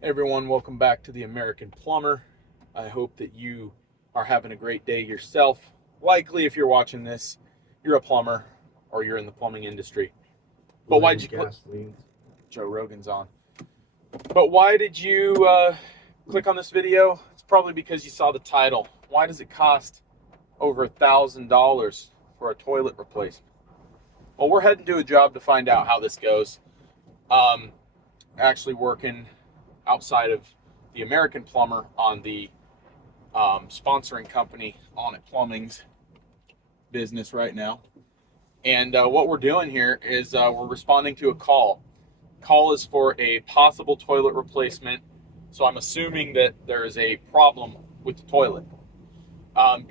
Hey everyone, welcome back to the American Plumber. I hope that you are having a great day yourself. Likely, if you're watching this, you're a plumber or you're in the plumbing industry. But why did you click? Joe Rogan's on. But why did you click on this video? It's probably because you saw the title. Why does it cost over $1,000 for a toilet replacement? Well, we're heading to a job to find out how this goes. Actually working outside of the American Plumber on the sponsoring company On It Plumbing's business right now. And what we're doing here is we're responding to a call. Call is for a possible toilet replacement. So I'm assuming that there is a problem with the toilet.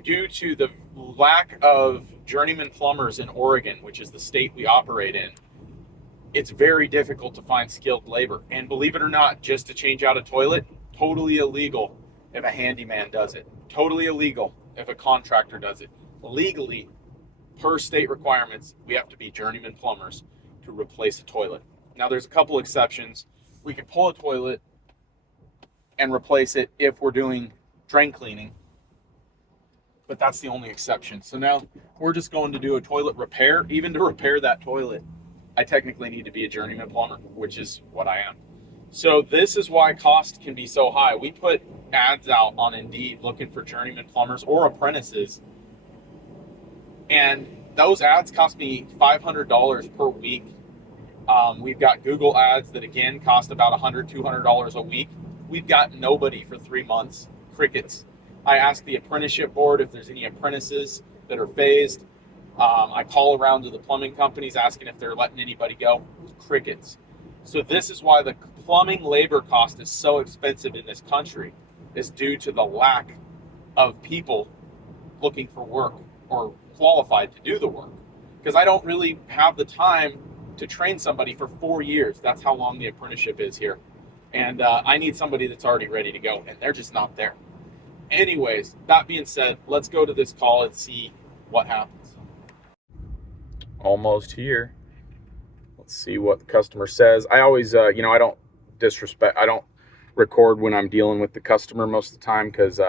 Due to the lack of journeyman plumbers in Oregon, which is the state we operate in, it's very difficult to find skilled labor. And believe it or not, just to change out a toilet, totally illegal if a handyman does it. Totally illegal if a contractor does it. Legally, per state requirements, we have to be journeyman plumbers to replace a toilet. Now, there's a couple exceptions. We can pull a toilet and replace it if we're doing drain cleaning, but that's the only exception. So now we're just going to do a toilet repair. Even to repair that toilet, I technically need to be a journeyman plumber, which is what I am. So this is why cost can be so high. We put ads out on Indeed looking for journeyman plumbers or apprentices, and those ads cost me $500 per week. We've got Google ads that again cost about $100, $200 a week. We've got nobody for 3 months. Crickets. I asked the apprenticeship board if there's any apprentices that are phased. I call around to the plumbing companies asking if they're letting anybody go. Crickets. So this is why the plumbing labor cost is so expensive in this country, is due to the lack of people looking for work or qualified to do the work. Because I don't really have the time to train somebody for 4 years. That's how long the apprenticeship is here. And I need somebody that's already ready to go, and they're just not there. Anyways, that being said, let's go to this call and see what happens. Almost here. Let's see what the customer says. I always, I don't record when I'm dealing with the customer most of the time because,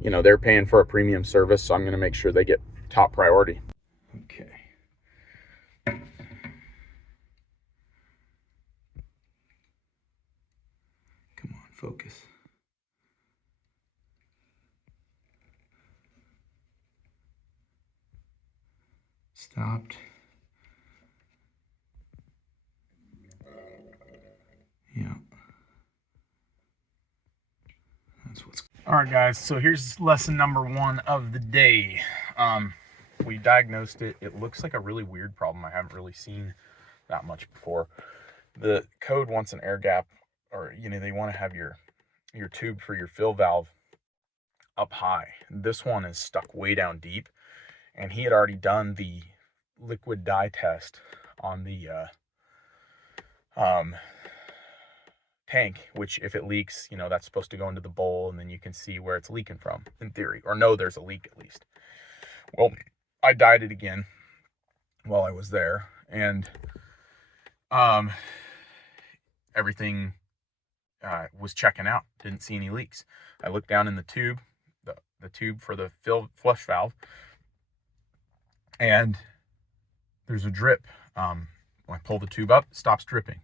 they're paying for a premium service. So I'm going to make sure they get top priority. Okay. Come on, focus. Stopped. Yeah. That's what's. All right, guys. So here's lesson number 1 of the day. We diagnosed it. It looks like a really weird problem. I haven't really seen that much before. The code wants an air gap, or they want to have your tube for your fill valve up high. This one is stuck way down deep, and he had already done the liquid dye test on the tank, which if it leaks, that's supposed to go into the bowl, and then you can see where it's leaking from, in theory, or know there's a leak at least. Well, I dyed it again while I was there, and everything was checking out. Didn't see any leaks. I looked down in the tube, the tube for the flush valve, and there's a drip. When I pull the tube up, it stops dripping.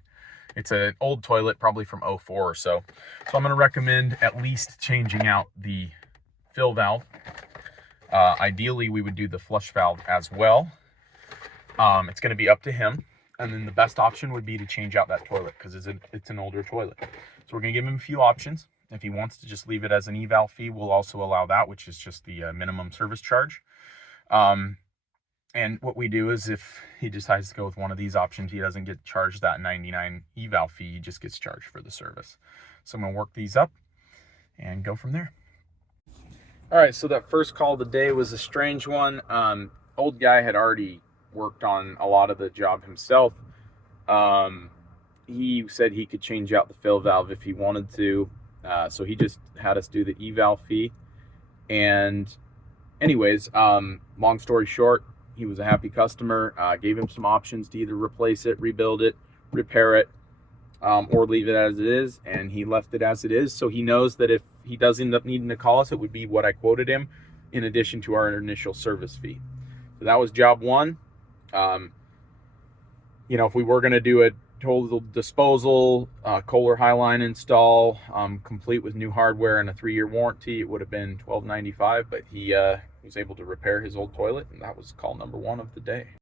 It's an old toilet, probably from 04 or so. So I'm going to recommend at least changing out the fill valve. Ideally, we would do the flush valve as well. It's going to be up to him. And then the best option would be to change out that toilet because it's an older toilet. So we're going to give him a few options. If he wants to just leave it as an eval fee, we'll also allow that, which is just the minimum service charge. And what we do is if he decides to go with one of these options, he doesn't get charged that $99 eval fee. He just gets charged for the service. So I'm going to work these up and go from there. All right, so that first call of the day was a strange one. Old guy had already worked on a lot of the job himself. He said he could change out the fill valve if he wanted to. So he just had us do the eval fee. And anyways, long story short, he was a happy customer. Gave him some options to either replace it, rebuild it, repair it. or leave it as it is, and he left it as it is. So he knows that if he does end up needing to call us, it would be what I quoted him in addition to our initial service fee. So that was job one. If we were going to do a total disposal, Kohler Highline install, complete with new hardware and a 3-year warranty, it would have been $12.95, but he was able to repair his old toilet, and that was call number one of the day.